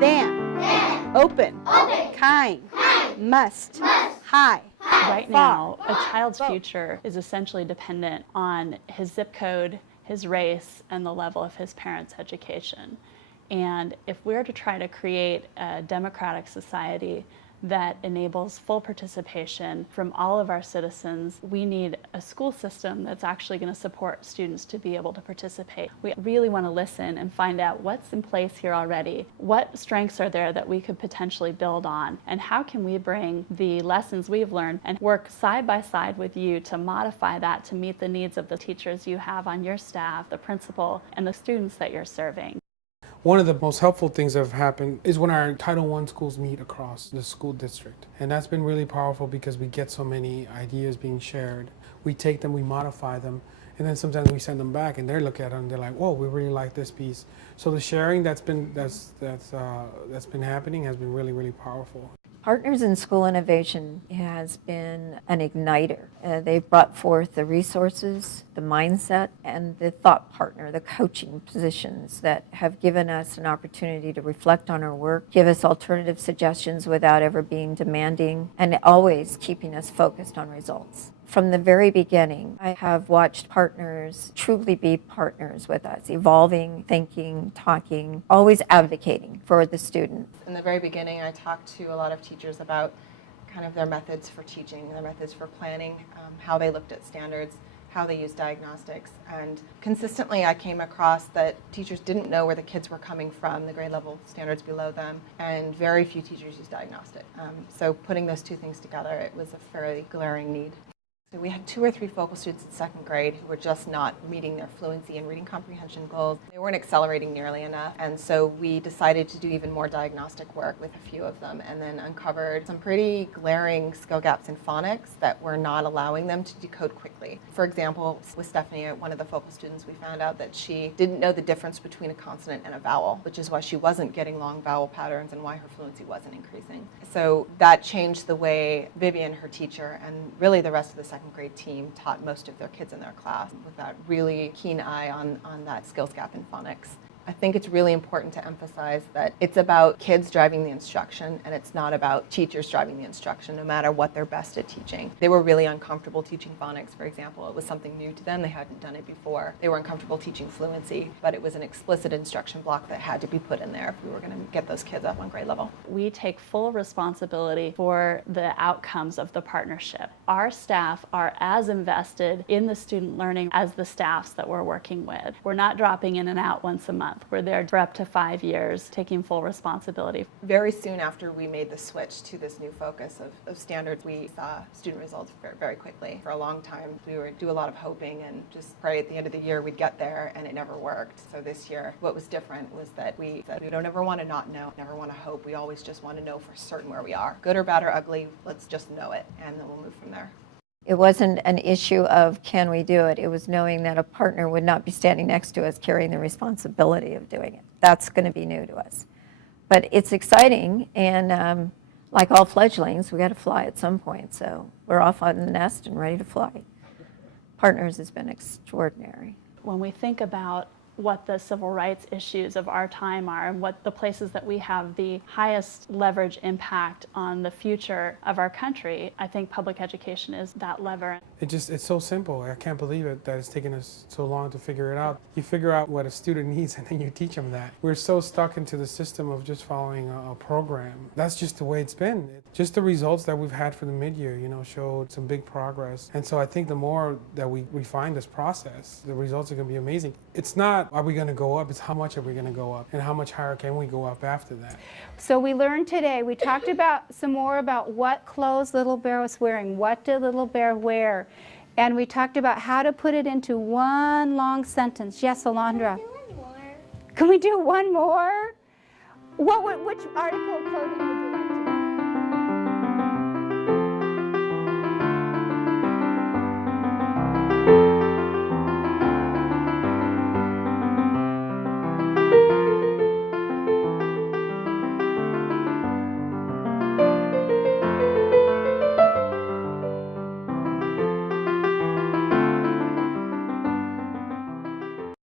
than, open, kind, must, high. Right now, a child's future is essentially dependent on his zip code, his race, and the level of his parents' education. And if we're to try to create a democratic society that enables full participation from all of our citizens, we need a school system that's actually going to support students to be able to participate. We really want to listen and find out what's in place here already, what strengths are there that we could potentially build on, and how can we bring the lessons we've learned and work side by side with you to modify that to meet the needs of the teachers you have on your staff, the principal, and the students that you're serving. One of the most helpful things that have happened is when our Title I schools meet across the school district. And that's been really powerful because we get so many ideas being shared. We take them, we modify them, and then sometimes we send them back and they look at them and they're like, whoa, we really like this piece. So the sharing that's been happening has been really, really powerful. Partners in School Innovation has been an igniter. They've brought forth the resources, the mindset, and the thought partner, the coaching positions that have given us an opportunity to reflect on our work, give us alternative suggestions without ever being demanding, and always keeping us focused on results. From the very beginning, I have watched partners truly be partners with us, evolving, thinking, talking, always advocating for the student. In the very beginning, I talked to a lot of teachers about kind of their methods for teaching, their methods for planning, how they looked at standards, how they used diagnostics. And consistently, I came across that teachers didn't know where the kids were coming from, the grade level standards below them, and very few teachers used diagnostic. So putting those two things together, it was a fairly glaring need. So we had 2 or 3 focal students in 2nd grade who were just not meeting their fluency and reading comprehension goals. They weren't accelerating nearly enough, and so we decided to do even more diagnostic work with a few of them and then uncovered some pretty glaring skill gaps in phonics that were not allowing them to decode quickly. For example, with Stephanie, one of the focal students, we found out that she didn't know the difference between a consonant and a vowel, which is why she wasn't getting long vowel patterns and why her fluency wasn't increasing. So that changed the way Vivian, her teacher, and really the rest of the 2nd grade team taught most of their kids in their class with that really keen eye on that skills gap in phonics. I think it's really important to emphasize that it's about kids driving the instruction and it's not about teachers driving the instruction, no matter what they're best at teaching. They were really uncomfortable teaching phonics, for example. It was something new to them. They hadn't done it before. They were uncomfortable teaching fluency, but it was an explicit instruction block that had to be put in there if we were going to get those kids up on grade level. We take full responsibility for the outcomes of the partnership. Our staff are as invested in the student learning as the staffs that we're working with. We're not dropping in and out once a month. We're there for up to 5 years, taking full responsibility. Very soon after we made the switch to this new focus of standards, we saw student results very, very quickly. For a long time, we would do a lot of hoping and just pray at the end of the year we'd get there, and it never worked. So this year, what was different was that we said we don't ever want to not know, never want to hope. We always just want to know for certain where we are. Good or bad or ugly, let's just know it, and then we'll move from there. It wasn't an issue of can we do it. It was knowing that a partner would not be standing next to us carrying the responsibility of doing it. That's going to be new to us. But it's exciting, and like all fledglings, we got to fly at some point. So we're off on the nest and ready to fly. Partners has been extraordinary. When we think about what the civil rights issues of our time are and what the places that we have the highest leverage impact on the future of our country, I think public education is that lever. It's so simple. I can't believe it that it's taken us so long to figure it out. You figure out what a student needs and then you teach them that. We're so stuck into the system of just following a program. That's just the way it's been. Just the results that we've had for the mid-year, showed some big progress. And so I think the more that we refine this process, the results are going to be amazing. It's not are we going to go up, it's how much are we going to go up and how much higher can we go up after that. So we learned today, we talked about some more about what clothes Little Bear was wearing, what did Little Bear wear, and we talked about how to put it into one long sentence. Yes, Alondra? Can we do one more? Can we do one more? Which article of clothing would you